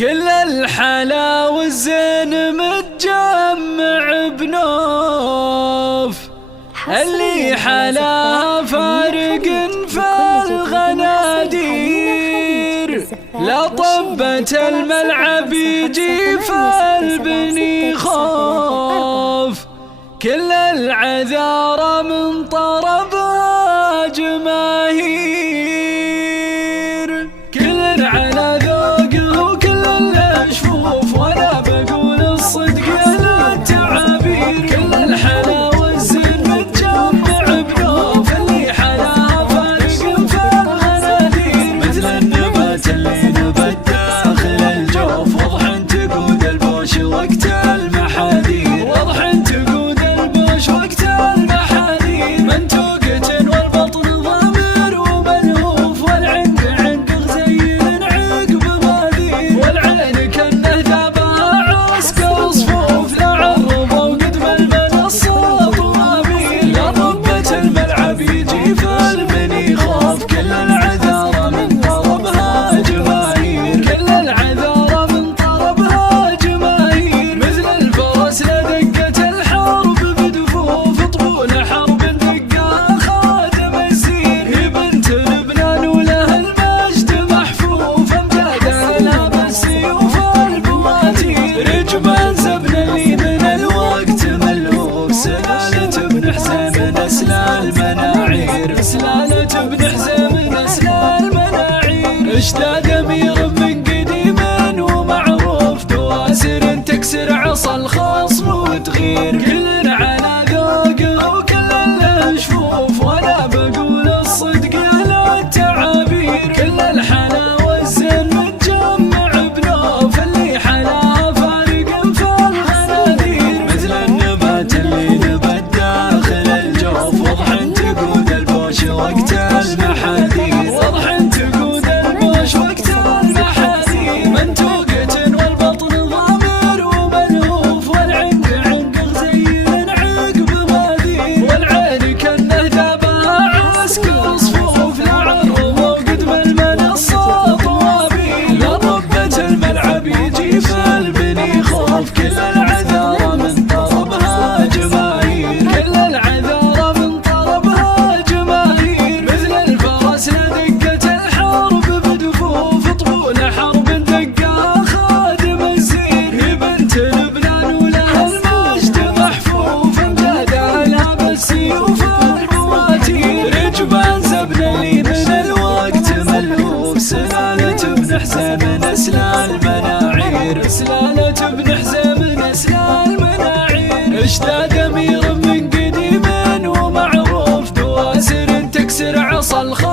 كل الحلا والزين متجمع بنوف، اللي حلا فارق في الغنادير، لا طبة الملعب يجي فالبني خوف، كل العذارى من طربها جماهير، كل على ذوقه وكل الاشفوف، وانا بقول الصدق لا التعابير، كل الحلا والزين متجمع بنوف، اللي حلاها فارق في الغنادير، مثل النبات اللي نبت داخل الجوف، واضح تقود البوش وقت المحاذير، واضح تقود البوش وقت المحاذير، منتوقة والبطن ضامر وملهوف، والعنق عنق غزيل عقب ماذير، والعين كانه ذابها عسكر صفوف، لا عرضوا قدم المنصة طوابير، لا ضبة الملعب يجي فالبني خوف، كل العذارى من طربها جماهير، كل العذارى من طربها جماهير، مثل الفرس لدقة الحرب بدفوف، طبول حرب دقها خادم السير، هي بنت لبنان ولها المجد محفوف، امجادها لها بالسيوف البواتير، رجبان زبن اللي من الوقت ملهوف، سلالة بن حزام نسل المناعير، سلالة بن حزام نسل المناعير، اشتاد امير من قديم ومعروف، دواسر تكسر عصا الخصم وتغير، كل على ذوقه وكل الاشفوف، وانا بقول الصدق لا التعابير، كل الحلا والزين متجمع بنوف، اللي حلاها فارق في الغنادير، مثل النبات اللي نبت داخل الجوف، واضح تقود البوش وقت المحاذير، واضح تقود البوش وقت المحاذير، منتوقة والبطن ضامر وملهوف، والعنق عنق غزيل عقب ماذير، والعين كانه ذابها عسكر صفوف، لا عرضوا قدم المنصة طوابير، لا ضبة الملعب يجي فالبني خوف، كل العذارى من طربها جماهير، كل العذارى من طربها جماهير، مثل الفرس لدقة الحرب بدفوف، طبول حرب دقها خادم الزير، هي بنت لبنان ولها المجد محفوف، امجادها لها بالسيوف البواتير، رجبان زبن اللي من الوقت ملهوف، سلالة بن حزام نسل المناعير، سلالة بن حزام نسل المناعير، اشتاد امير من قديم ومعروف، دواسر تكسر عصا الخصم